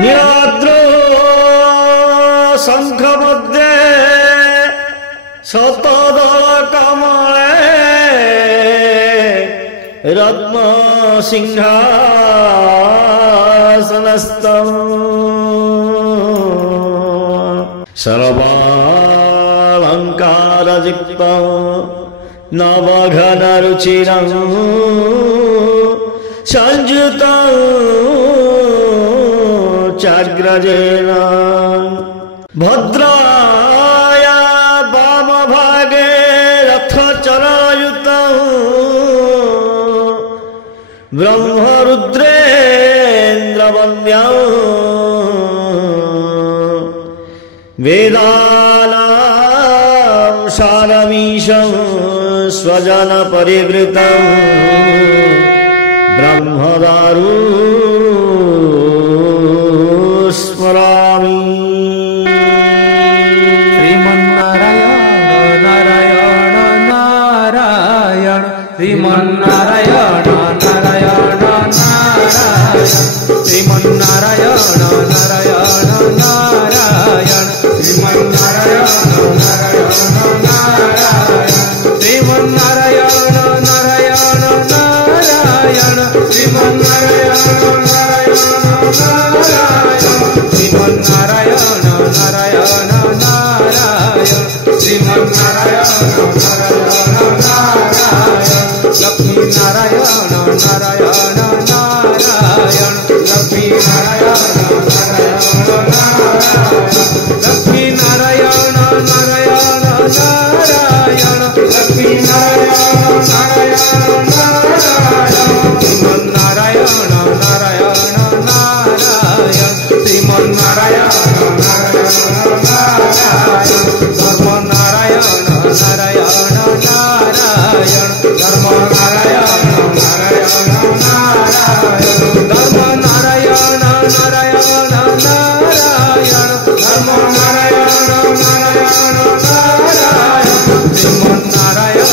नीलाद्रो शंख मध्ये शतदल कमले रत्न सिंहासनस्थं सर्वालंकारयुक्तं नवघनरुचिरं संयुतं चाग्रजेन भद्राया वामभागे रथचरायुतं ब्रह्मरुद्रेन्द्रवन्द्यं वेदानां सारमीशं स्वजनपरिवृतं ब्रह्मदारु स्मरामि। श्रीमन्नारायण नारायण नारायण श्रीमन्नारायण नारायण नारायण श्रीमन्नारायण नारायण नारायण श्रीमन्नारायण नारायण नारायण श्रीमन्नारायण नारायण नारायण श्रीमन्नारायण नारायण नारायण श्रीमन्नारायण नारायण नारायण श्रीमन्नारायण नारायण नारायण लक्ष्मी नारायण नारायण नारायण लक्ष्मी नारायण नारायण नारायण लक्ष्मी नारायण नारायण नारायण लक्ष्मी नारायण नारायण नारायण श्रीमन्नारायण नारायण नारायण श्रीमन्नारायण नारायण नारायण धर्म नारायण नारायण नारायण धर्म नारायण नारायण नारायण धर्म नारायण नारायण नारायण धर्म नारायण नारायण नारायण श्रीमन्नारायण